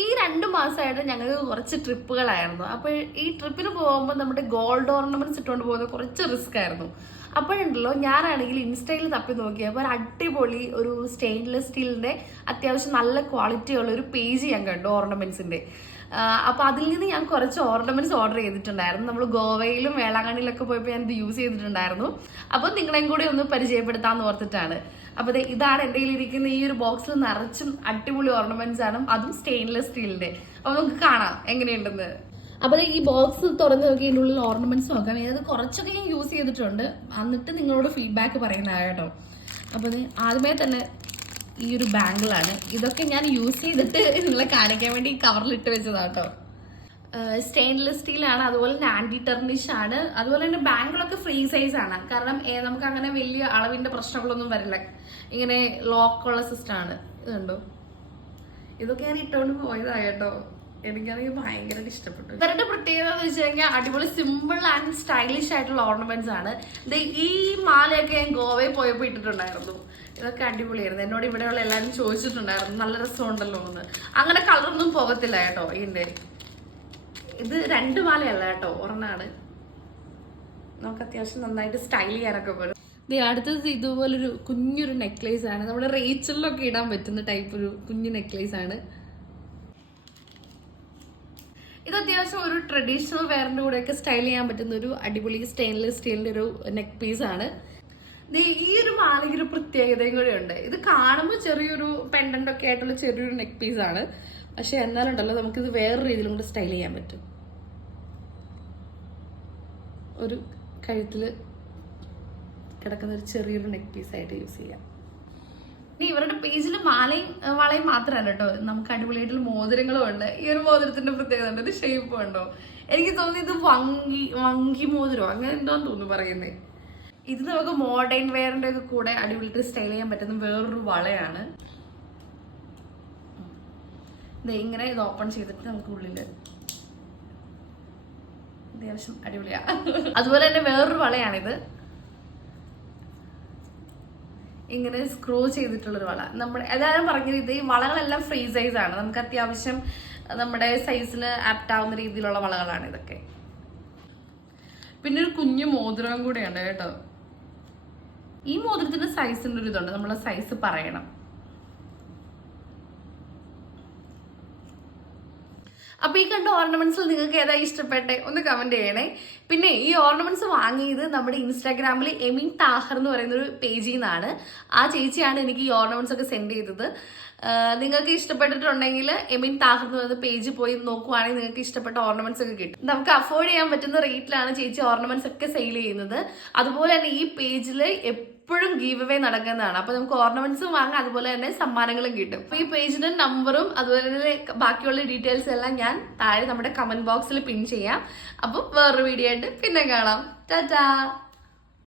ഈ 2 മാസമായിട്ട് ഞങ്ങൾക്ക് കുറച്ച് ട്രിപ്പുകളായിരുന്നു. അപ്പോൾ ഈ ട്രിപ്പിന് പോകുമ്പോൾ നമ്മുടെ ഗോൾഡ് ഓർണമെന്റ്സ് ഇട്ടുകൊണ്ട് പോകുന്നത് കുറച്ച് റിസ്ക് ആയിരുന്നു. അപ്പോഴുണ്ടല്ലോ ഞാനാണെങ്കിൽ ഇൻസ്റ്റയിൽ തപ്പി നോക്കിയപ്പോൾ ഒരു അടിപൊളി ഒരു സ്റ്റെയിൻലെസ് സ്റ്റീലിന്റെ അത്യാവശ്യം നല്ല ക്വാളിറ്റി ഉള്ള ഒരു പേജ് ഞാൻ കണ്ടു ഓർണമെന്റ്സിന്റെ. അപ്പോൾ അതിൽ നിന്ന് ഞാൻ കുറച്ച് ഓർണമെന്റ്സ് ഓർഡർ ചെയ്തിട്ടുണ്ടായിരുന്നു. നമ്മൾ ഗോവയിലും വേളാങ്കണ്ണിയിലൊക്കെ പോയപ്പോൾ ഞാൻ ഇത് യൂസ് ചെയ്തിട്ടുണ്ടായിരുന്നു. അപ്പോൾ നിങ്ങളെയും കൂടി ഒന്ന് പരിചയപ്പെടുത്താമെന്ന് ഓർത്തിട്ടാണ്. അപ്പോൾ ഇതാണ് എൻ്റെ കയ്യിലിരിക്കുന്ന ഈ ഒരു ബോക്സിൽ നിറച്ചും അടിപൊളി ഓർണമെന്റ്സ് ആണ്, അതും സ്റ്റെയിൻലെസ് സ്റ്റീലിന്റെ. അപ്പോൾ നമുക്ക് കാണാം എങ്ങനെയുണ്ടെന്ന്. അപ്പോൾ ഈ ബോക്സ് തുറന്ന് നോക്കി ഇതിൻ്റെ ഉള്ളിൽ ഓർണമെന്റ്സ് നോക്കാം. ഇത് കുറച്ചൊക്കെ ഞാൻ യൂസ് ചെയ്തിട്ടുണ്ട്, എന്നിട്ട് നിങ്ങളോട് ഫീഡ്ബാക്ക് പറയുന്നതാണ് കേട്ടോ. അപ്പോൾ ആദ്യമേ തന്നെ ഈ ഒരു ബാങ്കിളാണ്. ഇതൊക്കെ ഞാൻ യൂസ് ചെയ്തിട്ട് നിങ്ങളെ കാണിക്കാൻ വേണ്ടി കവറിലിട്ട് വെച്ചതാണ് കേട്ടോ. സ്റ്റെയിൻലെസ് സ്റ്റീലാണ്, അതുപോലെ തന്നെ ആന്റി ടെർണിഷ് ആണ്. അതുപോലെ തന്നെ ബാങ്കിളൊക്കെ ഫ്രീ സൈസ് ആണ്, കാരണം നമുക്ക് അങ്ങനെ വലിയ അളവിന്റെ പ്രശ്നങ്ങളൊന്നും വരില്ല. ഇങ്ങനെ ലോക്കുള്ള സിസ്റ്റം ആണ്. ഇതുണ്ടോ, ഇതൊക്കെ ഞാൻ ഇട്ടുകൊണ്ട് പോയതാണ് കേട്ടോ. എനിക്കാണെങ്കിൽ ഭയങ്കരമായിട്ട് ഇഷ്ടപ്പെട്ടു. ഇവരുടെ പ്രത്യേകത എന്ന് വെച്ച് കഴിഞ്ഞാൽ അടിപൊളി സിമ്പിൾ ആൻഡ് സ്റ്റൈലിഷ് ആയിട്ടുള്ള ഓർണമെന്റ്സ് ആണ്. ഈ മാലയൊക്കെ ഞാൻ ഗോവയിൽ പോയപ്പോൾ ഇട്ടിട്ടുണ്ടായിരുന്നു. ഇതൊക്കെ അടിപൊളിയായിരുന്നു. എന്നോട് ഇവിടെയുള്ള എല്ലാവരും ചോദിച്ചിട്ടുണ്ടായിരുന്നു നല്ല രസമുണ്ടല്ലോ എന്ന്. അങ്ങനെ കളറൊന്നും പോകത്തില്ല കേട്ടോ. ഇതിന്റെ ഇത് 2 മാലയല്ല കേട്ടോ, ഒരെണ്ണാണ്. നമുക്ക് അത്യാവശ്യം നന്നായിട്ട് സ്റ്റൈൽ ചെയ്യാനൊക്കെ പോലും. അടുത്തത് ഇതുപോലൊരു കുഞ്ഞൊരു നെക്ലേസ് ആണ്. നമ്മുടെ റേച്ചലിലൊക്കെ ഇടാൻ പറ്റുന്ന ടൈപ്പ് ഒരു കുഞ്ഞു നെക്ലേസ് ആണ്. ഇത് അത്യാവശ്യം ഒരു ട്രഡീഷണൽ വെയറിന്റെ കൂടെയൊക്കെ സ്റ്റൈൽ ചെയ്യാൻ പറ്റുന്ന ഒരു അടിപൊളി സ്റ്റെയിൻലെസ് സ്റ്റീലിന്റെ ഒരു നെക്ക് പീസ് ആണ്. ഈ ഒരു മാലയ്ക്ക് ഒരു പ്രത്യേകതയും കൂടെ ഉണ്ട്. ഇത് കാണുമ്പോൾ ചെറിയൊരു പെൻഡന്റ് ഒക്കെ ആയിട്ടുള്ള ചെറിയൊരു നെക്ക് പീസ് ആണ്, പക്ഷെ എന്നാലുണ്ടല്ലോ നമുക്കിത് വേറൊരു രീതിയിലും കൂടെ സ്റ്റൈൽ ചെയ്യാൻ പറ്റും. ഒരു കഴുത്തിൽ കിടക്കുന്ന ഒരു ചെറിയൊരു നെക്ക് പീസ് ആയിട്ട് യൂസ് ചെയ്യാം. ഇനി ഇവരുടെ പേജിൽ മാലയും വളയും മാത്രമല്ല കേട്ടോ, നമുക്ക് അടിപൊളിയായിട്ടുള്ള മോതിരങ്ങളും ഉണ്ട്. ഈ ഒരു മോതിരത്തിന്റെ പ്രത്യേകത ഉണ്ട്, ഇത് ഷേപ്പ് ഉണ്ടോ. എനിക്ക് തോന്നുന്നു ഇത് വങ്കി മോതിരോ അങ്ങനെ എന്തോന്ന് തോന്നുന്നു പറയുന്നത്. ഇത് നമുക്ക് മോഡേൺ വെയറിന്റെ ഒക്കെ കൂടെ അടിപൊളിയായിട്ട് സ്റ്റൈൽ ചെയ്യാൻ പറ്റുന്ന വേറൊരു വളയാണ്. ഇങ്ങനെ ഇത് ഓപ്പൺ ചെയ്തിട്ട് നമുക്ക് ഉള്ളില് അത്യാവശ്യം അടിപൊളിയാ. അതുപോലെ തന്നെ വേറൊരു വളയാണിത്. ഇങ്ങനെ സ്ക്രൂ ചെയ്തിട്ടുള്ളൊരു വള. നമ്മുടെ എല്ലാവരും പറഞ്ഞത് ഇത് ഈ വളകളെല്ലാം ഫ്രീ സൈസ് ആണ്. നമുക്ക് അത്യാവശ്യം നമ്മുടെ സൈസിന് ആപ്റ്റ് ആവുന്ന രീതിയിലുള്ള വളകളാണ് ഇതൊക്കെ. പിന്നെ ഒരു കുഞ്ഞു മോതിരം കൂടെയുണ്ട് കേട്ടോ. ഈ മോതിരത്തിന്റെ സൈസിന്റെ ഒരു ഇതുണ്ട്, നമ്മളെ സൈസ് പറയണം. അപ്പൊ ഈ കണ്ട ഓർണമെന്റ്സിൽ നിങ്ങൾക്ക് ഏതാ ഇഷ്ടപ്പെട്ടെ ഒന്ന് കമന്റ് ചെയ്യണേ. പിന്നെ ഈ ഓർണമെന്റ്സ് വാങ്ങിയത് നമ്മുടെ ഇൻസ്റ്റാഗ്രാമിൽ എമിൻ താഹർ എന്ന് പറയുന്ന ഒരു പേജിൽ നിന്നാണ്. ആ ചേച്ചിയാണ് എനിക്ക് ഈ ഓർണമെന്റ്സ് ഒക്കെ സെൻഡ് ചെയ്തത്. നിങ്ങൾക്ക് ഇഷ്ടപ്പെട്ടിട്ടുണ്ടെങ്കിൽ എമിൻ താഹർ എന്ന് പറയുന്ന പേജ് പോയി നോക്കുവാണെങ്കിൽ നിങ്ങൾക്ക് ഇഷ്ടപ്പെട്ട ഓർണമെന്റ്സ് ഒക്കെ കിട്ടും. നമുക്ക് അഫോർഡ് ചെയ്യാൻ പറ്റുന്ന റേറ്റിലാണ് ചേച്ചി ഓർണമെന്റ്സ് ഒക്കെ സെയിൽ ചെയ്യുന്നത്. അതുപോലെ തന്നെ ഈ പേജിൽ എപ്പോഴും ഗീവ് അവേ നടക്കുന്നതാണ്. അപ്പൊ നമുക്ക് ഓർണമെന്റ്സും വാങ്ങാം, അതുപോലെ തന്നെ സമ്മാനങ്ങളും കിട്ടും. അപ്പൊ ഈ പേജിന്റെ നമ്പറും അതുപോലെ തന്നെ ബാക്കിയുള്ള ഡീറ്റെയിൽസ് എല്ലാം ഞാൻ താഴെ നമ്മുടെ കമന്റ് ബോക്സിൽ പിൻ ചെയ്യാം. അപ്പം വേറൊരു വീഡിയോ ആയിട്ട് പിന്നെ കാണാം. ടാറ്റാ.